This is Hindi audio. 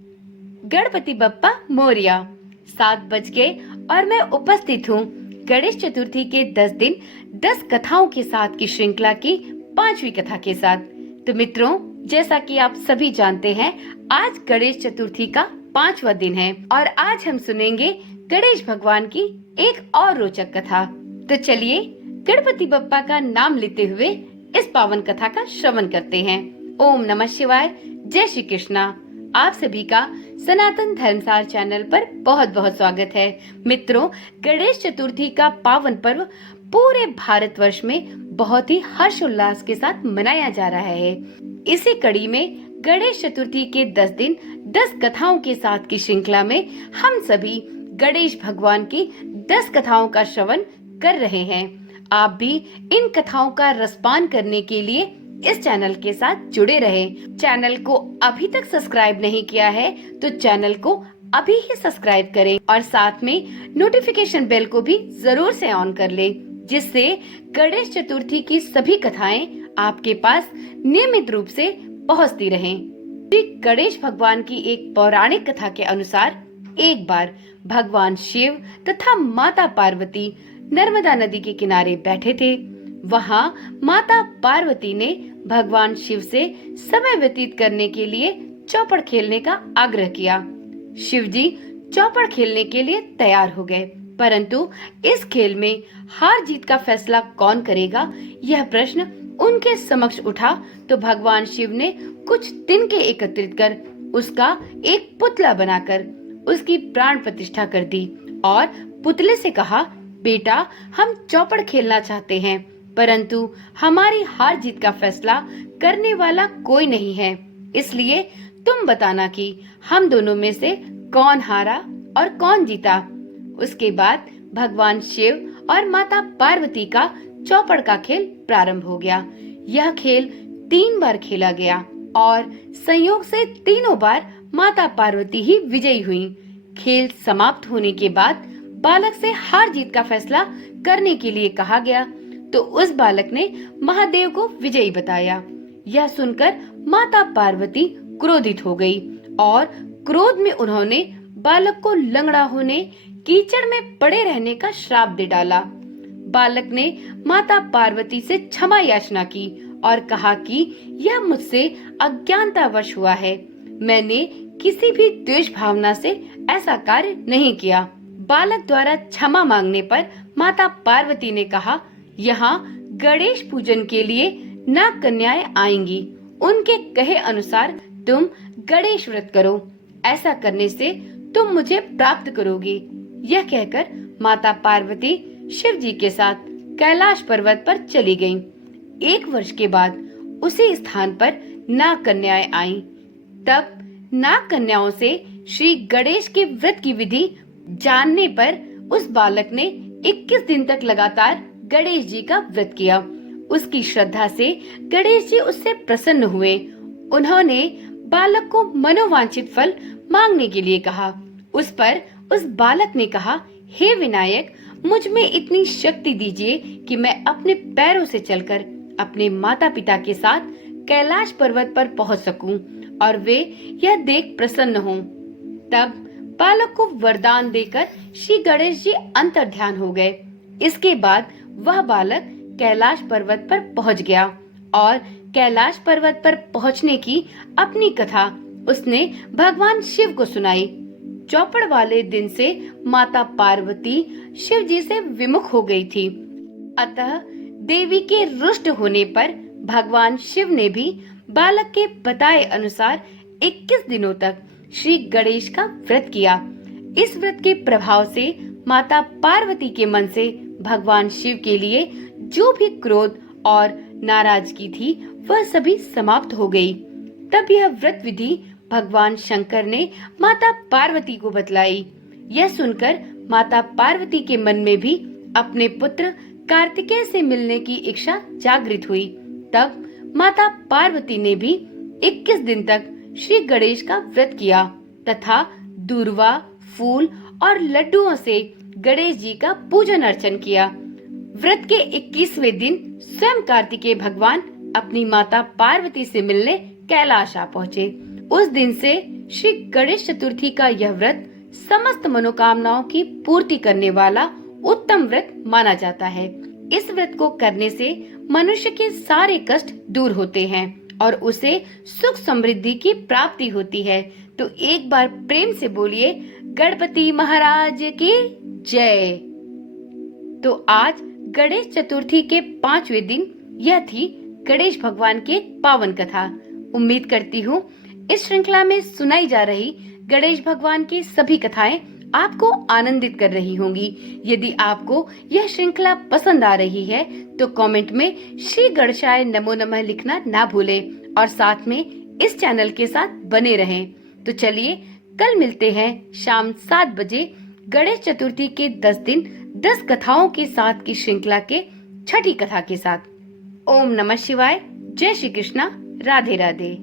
गणपति बप्पा मोरिया। 7 बज गए और मैं उपस्थित हूँ गणेश चतुर्थी के 10 दिन 10 कथाओं के साथ की श्रृंखला की 5वीं कथा के साथ। तो मित्रों, जैसा कि आप सभी जानते हैं, आज गणेश चतुर्थी का 5वां दिन है और आज हम सुनेंगे गणेश भगवान की एक और रोचक कथा। तो चलिए गणपति बप्पा का नाम लेते हुए इस पावन कथा का श्रवण करते हैं। ओम नमः शिवाय। जय श्री कृष्णा। आप सभी का सनातन धर्मसार चैनल पर बहुत बहुत स्वागत है। मित्रों, गणेश चतुर्थी का पावन पर्व पूरे भारतवर्ष में बहुत ही हर्षोल्लास के साथ मनाया जा रहा है। इसी कड़ी में गणेश चतुर्थी के 10 दिन 10 कथाओं के साथ की श्रृंखला में हम सभी गणेश भगवान की 10 कथाओं का श्रवण कर रहे हैं। आप भी इन कथाओं का रसपान करने के लिए इस चैनल के साथ जुड़े रहें। चैनल को अभी तक सब्सक्राइब नहीं किया है तो चैनल को अभी ही सब्सक्राइब करें और साथ में नोटिफिकेशन बेल को भी जरूर से ऑन कर लें, जिससे गणेश चतुर्थी की सभी कथाएं आपके पास नियमित रूप से पहुंचती रहें। श्री गणेश भगवान की एक पौराणिक कथा के अनुसार एक बार भगवान शिव तथा माता पार्वती नर्मदा नदी के किनारे बैठे थे। वहाँ माता पार्वती ने भगवान शिव से समय व्यतीत करने के लिए चौपड़ खेलने का आग्रह किया। शिव जी चौपड़ खेलने के लिए तैयार हो गए, परंतु इस खेल में हार जीत का फैसला कौन करेगा, यह प्रश्न उनके समक्ष उठा तो भगवान शिव ने कुछ तिनके एकत्रित कर उसका एक पुतला बनाकर उसकी प्राण प्रतिष्ठा कर दी और पुतले से कहा, बेटा, हम चौपड़ खेलना चाहते हैं, परंतु हमारी हार जीत का फैसला करने वाला कोई नहीं है, इसलिए तुम बताना कि हम दोनों में से कौन हारा और कौन जीता। उसके बाद भगवान शिव और माता पार्वती का चौपड़ का खेल प्रारंभ हो गया। यह खेल 3 बार खेला गया और संयोग से तीनों बार माता पार्वती ही विजयी हुई। खेल समाप्त होने के बाद बालक से हार जीत का फैसला करने के लिए कहा गया तो उस बालक ने महादेव को विजयी बताया। यह सुनकर माता पार्वती क्रोधित हो गई और क्रोध में उन्होंने बालक को लंगड़ा होने, कीचड़ में पड़े रहने का श्राप दे डाला। बालक ने माता पार्वती से क्षमा याचना की और कहा कि यह मुझसे अज्ञानतावश हुआ है, मैंने किसी भी द्वेष भावना से ऐसा कार्य नहीं किया। बालक द्वारा क्षमा मांगने पर माता पार्वती ने कहा, यहाँ गणेश पूजन के लिए नाग कन्याएं आएंगी, उनके कहे अनुसार तुम गणेश व्रत करो, ऐसा करने से तुम मुझे प्राप्त करोगे। यह कहकर माता पार्वती शिव जी के साथ कैलाश पर्वत पर चली गईं। 1 वर्ष के बाद उसी स्थान पर नाग कन्याएं आईं। तब नाग कन्याओं से श्री गणेश के व्रत की विधि जानने पर उस बालक ने 21 दिन तक लगातार गणेश जी का व्रत किया। उसकी श्रद्धा से गणेश जी उससे प्रसन्न हुए। उन्होंने बालक को मनोवांछित फल मांगने के लिए कहा। उस पर उस बालक ने कहा, हे विनायक, मुझ में इतनी शक्ति दीजिए कि मैं अपने पैरों से चलकर अपने माता पिता के साथ कैलाश पर्वत पर पहुंच सकूं और वे यह देख प्रसन्न हों। तब बालक को वरदान देकर श्री गणेश जी अंतर्ध्यान हो गए। इसके बाद वह बालक कैलाश पर्वत पर पहुंच गया और कैलाश पर्वत पर पहुंचने की अपनी कथा उसने भगवान शिव को सुनाई। चौपड़ वाले दिन से माता पार्वती शिव जी से विमुख हो गई थी, अतः देवी के रुष्ट होने पर भगवान शिव ने भी बालक के बताए अनुसार 21 दिनों तक श्री गणेश का व्रत किया। इस व्रत के प्रभाव से माता पार्वती के मन से भगवान शिव के लिए जो भी क्रोध और नाराजगी थी वह सभी समाप्त हो गई। तब यह व्रत विधि भगवान शंकर ने माता पार्वती को बतलाई। यह सुनकर माता पार्वती के मन में भी अपने पुत्र कार्तिकेय से मिलने की इच्छा जागृत हुई। तब माता पार्वती ने भी 21 दिन तक श्री गणेश का व्रत किया तथा दूर्वा, फूल और लड्डुओं से गणेश जी का पूजन अर्चन किया। व्रत के 21वें दिन स्वयं कार्तिकेय भगवान अपनी माता पार्वती से मिलने कैलाश आ पहुँचे। उस दिन से श्री गणेश चतुर्थी का यह व्रत समस्त मनोकामनाओं की पूर्ति करने वाला उत्तम व्रत माना जाता है। इस व्रत को करने से मनुष्य के सारे कष्ट दूर होते हैं और उसे सुख समृद्धि की प्राप्ति होती है। तो एक बार प्रेम से बोलिए गणपति महाराज की जय। तो आज गणेश चतुर्थी के 5वें दिन यह थी गणेश भगवान की एक पावन कथा। उम्मीद करती हूँ इस श्रृंखला में सुनाई जा रही गणेश भगवान की सभी कथाएं आपको आनंदित कर रही होंगी। यदि आपको यह श्रृंखला पसंद आ रही है तो कमेंट में श्री गणेशाय नमो नमः लिखना ना भूलें और साथ में इस चैनल के साथ बने रहें। तो चलिए कल मिलते हैं शाम 7 बजे गणेश चतुर्थी के 10 दिन 10 कथाओं के साथ की श्रृंखला के छठी कथा के साथ। ओम नमः शिवाय। जय श्री कृष्णा। राधे राधे।